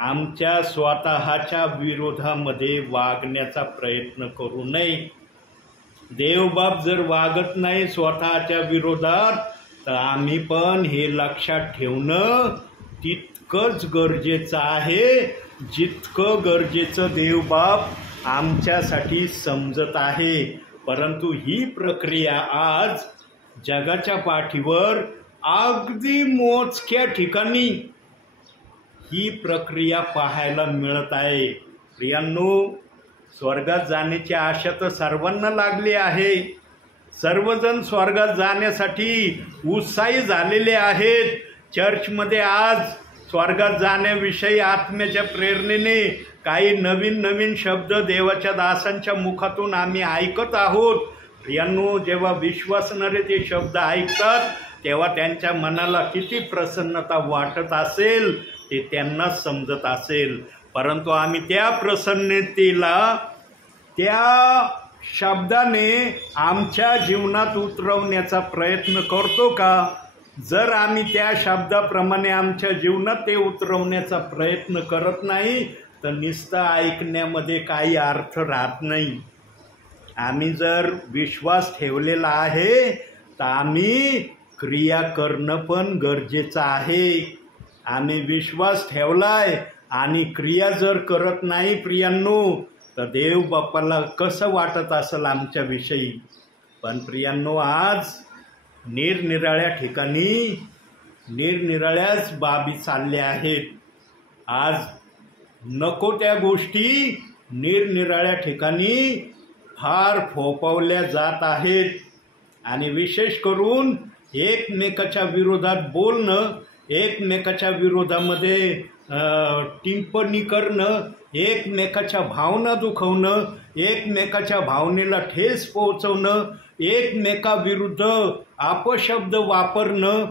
आमच्या स्वतःच्या विरोधामध्ये वागण्याचा प्रयत्न करू नये. देवबाप जर वागत नाही स्वतःच्या विरोधात, तर आम्ही पण हे लक्षात ठेवणं तितकंच गरजेचं आहे जितकं गरजेचं देवबाप आमच्यासाठी समजत आहे. परंतु ही प्रक्रिया आज जगाच्या पाठीवर अगदी मोजक्या ठिकाणी ही प्रक्रिया पाहायला मिळत आहे. प्रियांनो, स्वर्गात जाण्याची आशा तर सर्वांना लागली आहे. सर्वजण स्वर्गात जाण्यासाठी उत्साही झालेले आहेत. चर्चमध्ये आज स्वर्गात जाण्याविषयी आत्म्याच्या प्रेरणेने काही नवीन नवीन शब्द देवाच्या दासांच्या मुखातून आम्ही ऐकत आहोत. प्रियांनो, जेव्हा विश्वासणारे ते शब्द ऐकतात तेव्हा त्यांच्या मनाला किती प्रसन्नता वाटत असेल ते त्यांनाच समजत असेल. परंतु आम्ही त्या प्रसन्नतेला त्या शब्दाने आमच्या जीवनात उतरवण्याचा प्रयत्न करतो का? जर आम्ही त्या शब्दाप्रमाणे आमच्या जीवनात ते उतरवण्याचा प्रयत्न करत नाही तर नुसतं ऐकण्यामध्ये काही अर्थ राहत नाही. आम्ही जर विश्वास ठेवलेला आहे तर आम्ही क्रिया करणं पण गरजेचं आहे. आम्ही विश्वास ठेवलाय आणि क्रिया जर करत नाही प्रियांनो, तर देव बाप्पाला कसं वाटत असेल आमच्याविषयी. पण प्रियांनो, आज निरनिराळ्या ठिकाणी निरनिराळ्याच बाबी चालल्या आहेत. आज नको त्या गोष्टी निरनिराळ्या ठिकाणी फार फोफवल्या जात आहेत. आणि विशेष करून एकमेकाच्या विरोधात बोलणं, एकमेकाच्या विरोधामध्ये टिप्पणी करणं, एकमेकाच्या भावना दुखवणं, एकमेकाच्या भावनेला ठेस पोहोचवणं, एकमेकाविरुद्ध अपशब्द वापरणं,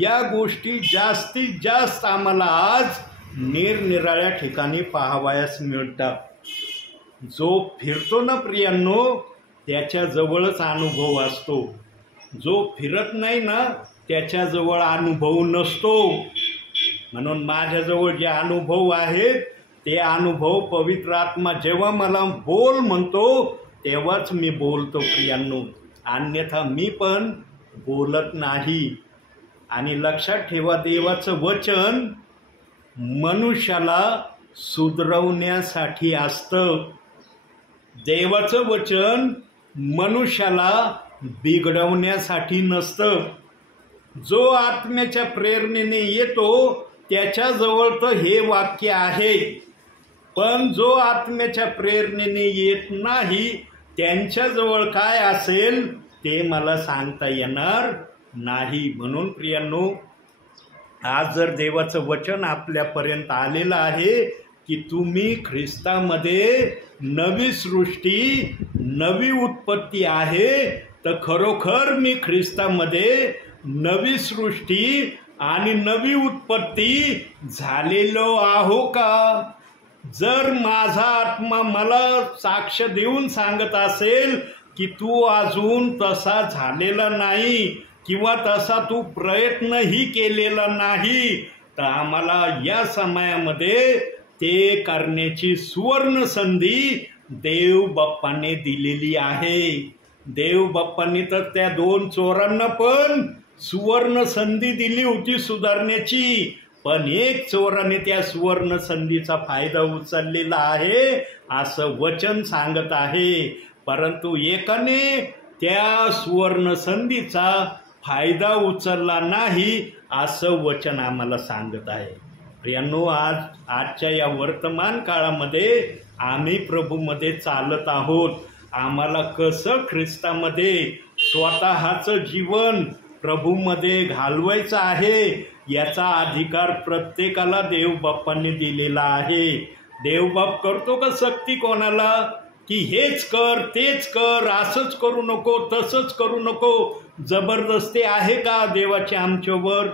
या गोष्टी जास्तीत जास्त आम्हाला आज निरनिराळ्या ठिकाणी पाहावयास मिळतात. जो फिरतो ना प्रियांनो, त्याच्याजवळच अनुभव असतो. जो फिरत नाही ना त्याच्याजवळ अनुभव नसतो. म्हणून माझ्याजवळ जे अनुभव आहेत ते अनुभव पवित्र आत्मा जेव्हा मला बोल म्हणतो तेव्हाच मी बोलतो प्रियांनो, अन्यथा मी पण बोलत नाही. आणि लक्षात ठेवा, देवाचं वचन मनुष्याला सुधरवण्यासाठी असतं. देवाचं वचन मनुष्याला बिघडवण्यासाठी नसतं. जो आत्म्याच्या प्रेरणेने येतो त्याच्याजवळ तर हे वाक्य आहे, पण जो आत्म्याच्या प्रेरणेने येत नाही त्यांच्याजवळ काय असेल ते मला सांगता येणार नाही. म्हणून प्रियांनो, आज जर देवाचं वचन आपल्यापर्यंत आलेलं आहे की तुम्ही ख्रिस्तामध्ये नवी सृष्टी, नवी उत्पत्ती आहे, तर खरोखर मी ख्रिस्तामध्ये नवी सृष्टी आणि नवी उत्पत्ती झालेलो आहो का? जर माझा आत्मा मला साक्ष देऊन सांगत असेल की तू अजून तसा झालेला नाही किंवा तसा तू प्रयत्नही केलेला नाही, तर आम्हाला या समयामध्ये ते करण्याची सुवर्ण संधी देव बाप्पाने दिलेली आहे. देव बाप्पांनी तर त्या 2 चोरांना पण सुवर्ण संधी दिली होती सुधारण्याची, पण एक चोराने त्या सुवर्ण संधीचा फायदा उचललेला आहे असं वचन सांगत आहे. परंतु एकाने त्या सुवर्ण संधीचा फायदा उचलला नाही असं वचन आम्हाला सांगत आहे. प्रियांनो, आजच्या या वर्तमान काळामध्ये आम्ही प्रभूमध्ये चालत आहोत. आम्हाला कसं ख्रिस्तामध्ये स्वतःचं जीवन प्रभूमध्ये घालवायचं आहे, याचा अधिकार प्रत्येकाला देवबाप्पांनी दिलेला आहे. देवबाप करतो का सक्ती कोणाला, की हेच कर तेच कर, असंच करू नको तसंच करू नको? जबरदस्ती आहे का देवाची आमच्यावर?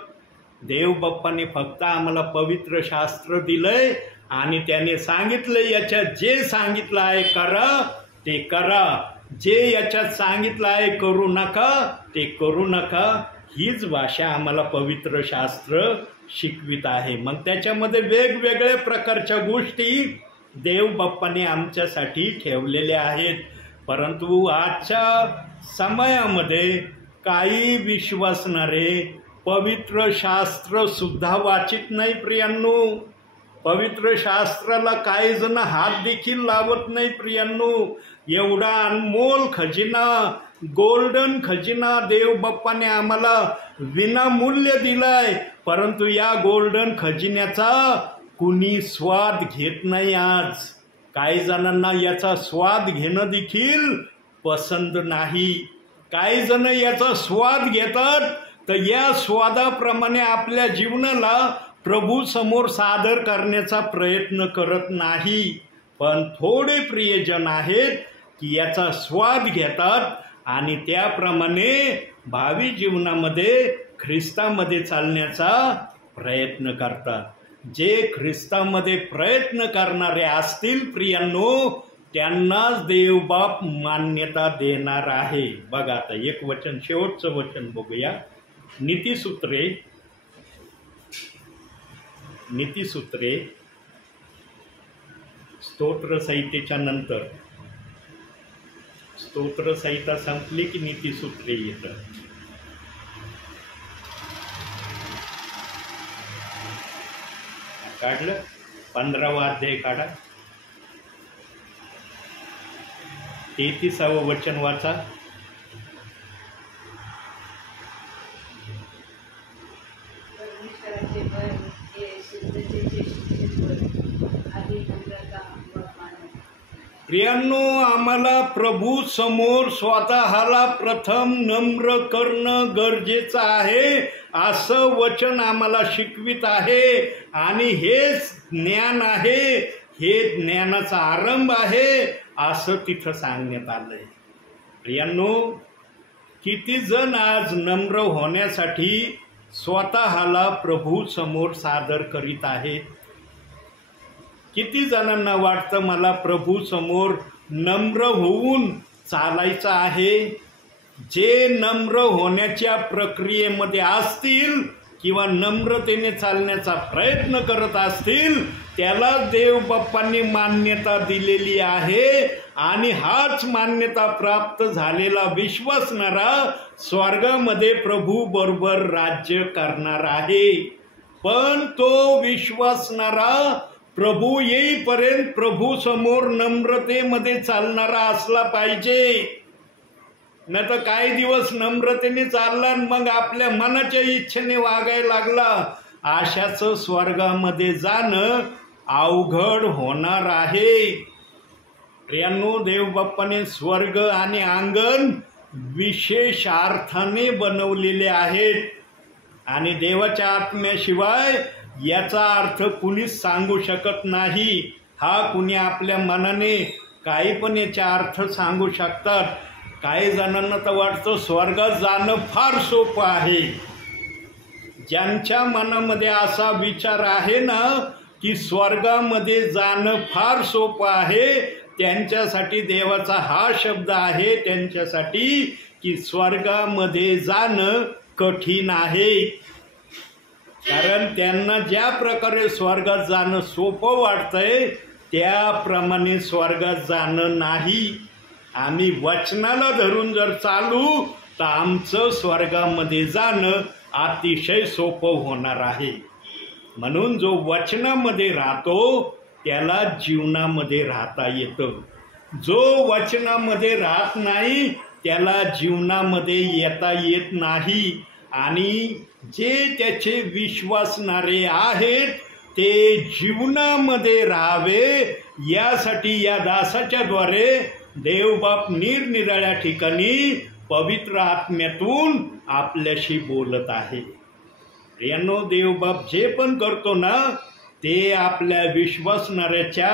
देवबाप्पाने फक्त आम्हाला पवित्र शास्त्र दिलंय आणि त्याने सांगितलं याच्यात जे सांगितलं आहे करा ते करा, जे याच्यात सांगितलं आहे करू नका ते करू नका. हीच भाषा आम्हाला पवित्र शास्त्र शिकवित आहे. मग त्याच्यामध्ये वेगवेगळ्या प्रकारच्या गोष्टी देवबाप्पाने आमच्यासाठी ठेवलेल्या आहेत. परंतु आजच्या समयामध्ये काही विश्वासणारे पवित्र शास्त्र सुद्धा वाचित नाही प्रियांनो. पवित्र शास्त्राला काही जण हात देखील लावत नाही प्रियांनो. एवढा अनमोल खजिना, गोल्डन खजिना देवबाप्पाने आम्हाला विनामूल्य दिलाय, परंतु या गोल्डन खजिन्याचा कुणी स्वाद घेत नाही. आज काही जणांना याचा स्वाद घेणं देखील पसंत नाही. काही जण याचा स्वाद घेतात तर या स्वादाप्रमाणे आपल्या जीवनाला प्रभू समोर सादर करण्याचा प्रयत्न करत नाही. पण थोडे प्रियजन आहेत की याचा स्वाद घेतात आणि त्याप्रमाणे भावी जीवनामध्ये ख्रिस्तामध्ये चालण्याचा प्रयत्न करतात. जे ख्रिस्तामध्ये प्रयत्न करणारे असतील प्रियांनो, त्यांनाच देवबाप मान्यता देणार आहे. बघा आता एक वचन, शेवटचं वचन बघूया. नीतिसूत्रे स्तोत्रसंहितेच्या नंतर, स्तोत्रसंहिता संपली की नीतिसूत्रे येतं. काढलं 15वा अध्याय काढा. 33वं वचन वाचा. प्रियांनो, आम्हाला प्रभू समोर स्वतःला प्रथम नम्र करणं गरजेचं आहे, असं वचन आम्हाला शिकवित आहे. आणि हेच ज्ञान आहे, हे ज्ञानाचा आरंभ आहे असं तिथं सांगण्यात आलंय. प्रियांनो, किती जण आज नम्र होण्यासाठी स्वतःला प्रभू समोर सादर करीत आहेत? किती जणांना वाटतं मला प्रभू समोर नम्र होऊन चालायचं आहे? जे नम्र होण्याच्या प्रक्रियेमध्ये असतील किंवा नम्रतेने चालण्याचा प्रयत्न करत असतील, त्याला देवबाप्पांनी मान्यता दिलेली आहे. आणि हाच मान्यता प्राप्त झालेला विश्वासणारा स्वर्गामध्ये प्रभू बरोबर राज्य करणार आहे. पण तो विश्वासणारा प्रभू येईपर्यंत प्रभू समोर नम्रतेमध्ये चालणारा असला पाहिजे. नाही तर काही दिवस नम्रतेने चालला मग आपल्या मनाच्या इच्छेने वागायला लागला, अशाचं स्वर्गामध्ये जाणं अवघड होणार आहे. प्रियांनो, देवबाप्पाने स्वर्ग आणि अंगण विशेष अर्थाने बनवलेले आहेत आणि देवाच्या आत्म्याशिवाय याचा अर्थ कुणीच सांगू शकत नाही. हा कुणी आपल्या मनाने काही पण याचा अर्थ सांगू शकतात. काही जणांना तर वाटतं स्वर्गात जाणं फार सोपं आहे. ज्यांच्या मनामध्ये असा विचार आहे ना की स्वर्गामध्ये जाणं फार सोपं आहे, त्यांच्यासाठी देवाचा हा शब्द आहे त्यांच्यासाठी की स्वर्गामध्ये जाणं कठीण आहे. कारण त्यांना ज्या प्रकारे स्वर्गात जाणं सोपं वाटतंय त्याप्रमाणे स्वर्गात जाणं नाही. आम्ही वचनाला धरून जर चालू तर आमचं स्वर्गामध्ये जाणं अतिशय सोपं होणार आहे. म्हणून जो वचनामध्ये राहतो त्याला जीवनामध्ये राहता येतं. जो वचनामध्ये राहत नाही त्याला जीवनामध्ये येता येत नाही. आणि जे त्याचे विश्वासणारे आहेत ते जीवनामध्ये राहावे यासाठी या दासाच्या द्वारे देवबाप निरनिराळ्या ठिकाणी पवित्र आत्म्यातून आपल्याशी बोलत आहे. प्रियांनो, देवबाप जे पण करतो ना ते आपल्या विश्वासणाऱ्याच्या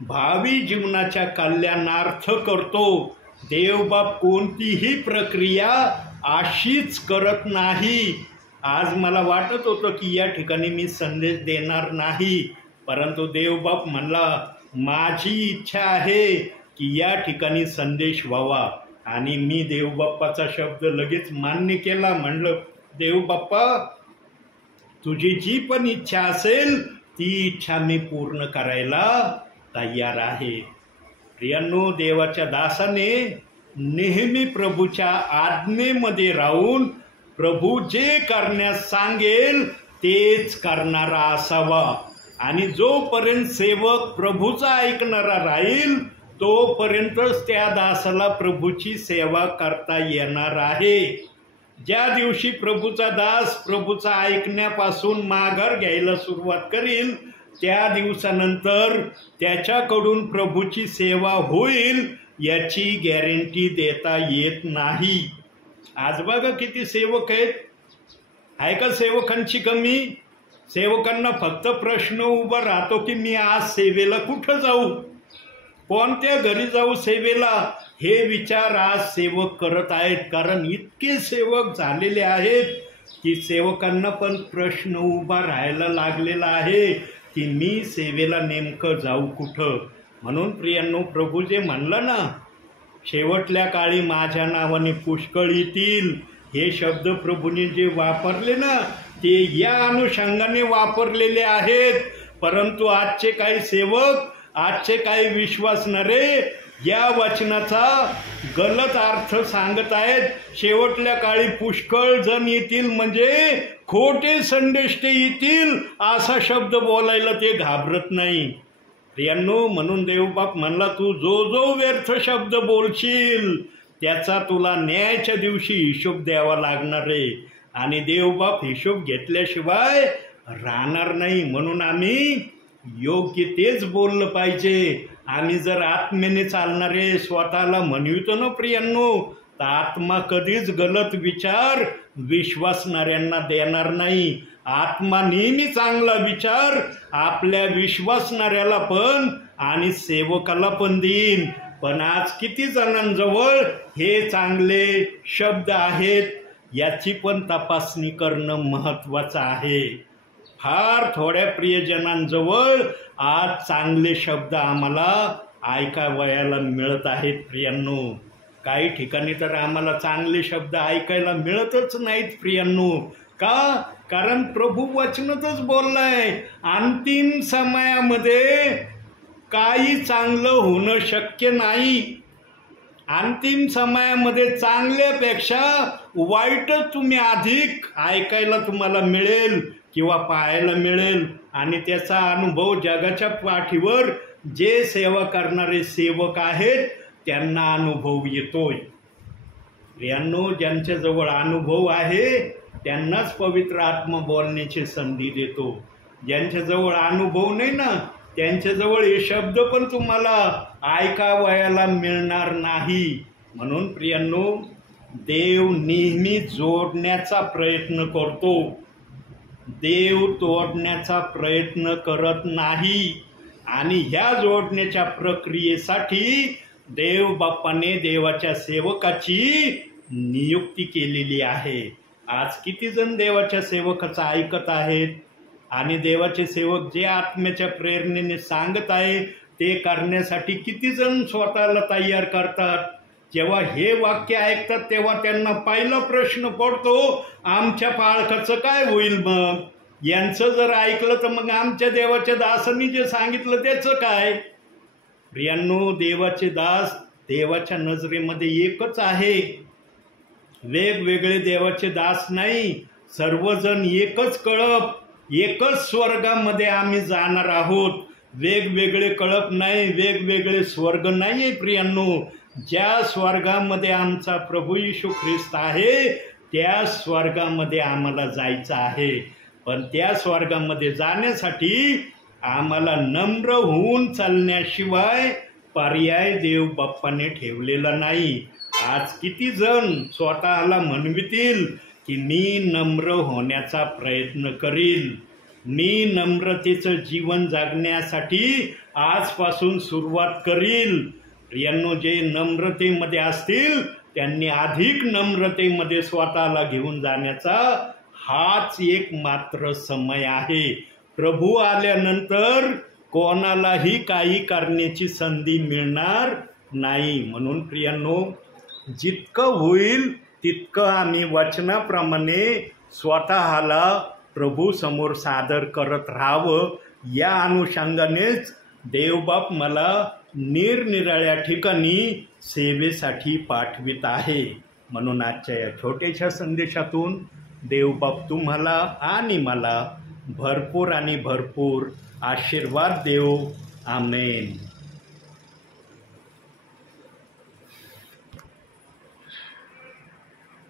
भावी जीवनाच्या कल्याणार्थ करतो. देवबाप कोणतीही प्रक्रिया अशीच करत नाही. आज मला वाटत होतं की या ठिकाणी मी संदेश देणार नाही, परंतु देवबाप म्हणला माझी इच्छा आहे की या ठिकाणी संदेश व्हावा, आणि मी देवबाप्पाचा शब्द लगेच मान्य केला. म्हणलं देवबाप्पा, तुझी जी पण इच्छा असेल ती इच्छा मी पूर्ण करायला तयार आहे. प्रियांनो, देवाच्या दासाने नेहमी प्रभूच्या आज्ञेमध्ये राहून प्रभू जे करण्यास सांगेल तेच करणारा असावा, आणि जोपर्यंत सेवक प्रभूचा ऐकणारा राहील तोपर्यंतच त्या दासाला प्रभूची सेवा करता येणार आहे. ज्या दिवशी प्रभूचा दास प्रभूचा ऐकण्यापासून माघार घ्यायला सुरुवात करील त्या दिवसानंतर त्याच्याकडून प्रभूची सेवा होईल याची गॅरंटी देता येत नाही. आज बघा किती सेवक आहेत. आहे का सेवकांची कमी? सेवकांना फक्त प्रश्न उभा राहतो की मी आज सेवेला कुठं जाऊ, कोणत्या घरी जाऊ सेवेला, हे विचार आज सेवक करत आहेत. कारण इतके सेवक झालेले आहेत की सेवकांना पण प्रश्न उभा राहायला लागलेला आहे की मी सेवेला नेमकं जाऊ कुठं. म्हणून प्रियांनो, प्रभू जे म्हणलं ना शेवटल्या काळी माझ्या नावाने पुष्कळ येतील, हे शब्द प्रभूने जे वापरले ना ते या अनुषंगाने वापरलेले आहेत. परंतु आजचे काही सेवक, आजचे काही विश्वासणारे या वचनाचा गलत अर्थ सांगत आहेत. शेवटल्या काळी पुष्कळ जण येतील म्हणजे खोटे संदेष्टे येतील असा शब्द बोलायला ते घाबरत नाही. प्रियांनो, म्हणून देवबाप म्हणला तू जो जो व्यर्थ शब्द बोलशील त्याचा तुला न्यायाच्या दिवशी हिशोब द्यावा लागणार आहे, आणि देवबाप हिशोब घेतल्याशिवाय राहणार नाही. म्हणून आम्ही योग्य तेच बोललं पाहिजे. आम्ही जर आत्म्याने चालणारे स्वतःला म्हणवितो ना प्रियांनो, तर आत्मा कधीच गलत विचार विश्वासणाऱ्यांना देणार नाही. आत्मा नेहमी चांगला विचार आपल्या विश्वासणाऱ्याला पण आणि सेवकाला पण देईन. पण आज किती जणांजवळ हे चांगले शब्द आहेत याची पण तपासणी करणं महत्त्वाचं आहे. फार थोड्या प्रियजनांजवळ आज चांगले शब्द आम्हाला ऐकावयाला मिळत आहेत. प्रियांनो, काही ठिकाणी तर आम्हाला चांगले शब्द ऐकायला मिळतच नाहीत प्रियांनो. का? कारण प्रभू वचनातच बोललाय अंतिम समयामध्ये काही चांगलं होणं शक्य नाही. अंतिम समयामध्ये चांगल्यापेक्षा वाईटच तुम्ही अधिक ऐकायला तुम्हाला मिळेल किंवा पाहायला मिळेल, आणि त्याचा अनुभव जगाच्या पाठीवर जे सेवा करणारे सेवक आहेत त्यांना अनुभव येतोय. यांनो, ज्यांच्याजवळ अनुभव आहे त्यांनाच पवित्र आत्मा बोलण्याची संधी देतो. ज्यांच्याजवळ अनुभव नाही ना त्यांच्याजवळ हे शब्द पण तुम्हाला ऐकावयाला मिळणार नाही. म्हणून प्रियांनो, देव नेहमी जोडण्याचा प्रयत्न करतो, देव तोडण्याचा प्रयत्न करत नाही. आणि ह्या जोडण्याच्या प्रक्रियेसाठी देव बाप्पाने देवाच्या सेवकाची नियुक्ती केलेली आहे. आज किती जण देवाच्या सेवकाचं ऐकत आहेत, आणि देवाचे सेवक जे आत्म्याच्या प्रेरणेने सांगत आहे ते करण्यासाठी किती जण स्वतःला तयार करतात. जेव्हा हे वाक्य ऐकतात तेव्हा त्यांना पहिला प्रश्न पडतो, आमच्या पाळखाचं काय होईल? मग यांचं जर ऐकलं तर मग आमच्या देवाच्या दासांनी जे सांगितलं त्याचं काय? प्रियांनो, देवाचे दास देवाच्या नजरेमध्ये एकच आहे. वेगवेगळे देवाचे दास नाही, सर्वजण एकच कळप, एकच स्वर्गामध्ये आम्ही जाणार आहोत. वेगवेगळे कळप नाही, वेगवेगळे स्वर्ग नाही. प्रियांनो, ज्या स्वर्गामध्ये आमचा प्रभू येशू ख्रिस्त आहे त्या स्वर्गामध्ये आम्हाला जायचं आहे. पण त्या स्वर्गामध्ये जाण्यासाठी आम्हाला नम्र होऊन चालण्याशिवाय पर्याय देव बाप्पाने ठेवलेला नाही. आज किती जण स्वतःला म्हणवितील की मी नम्र होण्याचा प्रयत्न करील, मी नम्रतेचं जीवन जगण्यासाठी आजपासून सुरुवात करील. प्रियांनो, जे नम्रतेमध्ये असतील त्यांनी अधिक नम्रतेमध्ये स्वतःला घेऊन जाण्याचा हाच एक मात्र समय आहे. प्रभू आल्यानंतर कोणालाही काही करण्याची संधी मिळणार नाही. म्हणून प्रियांनो, जितकं होईल तितकं आम्ही वचनाप्रमाणे स्वतःला प्रभू समोर सादर करत राहावं. या अनुषंगानेच देवबाप मला निरनिराळ्या ठिकाणी सेवेसाठी पाठवित आहे. म्हणून आजच्या या छोट्याशा संदेशातून देवबाप तुम्हाला आणि मला भरपूर आणि भरपूर आशीर्वाद देव. आमेन.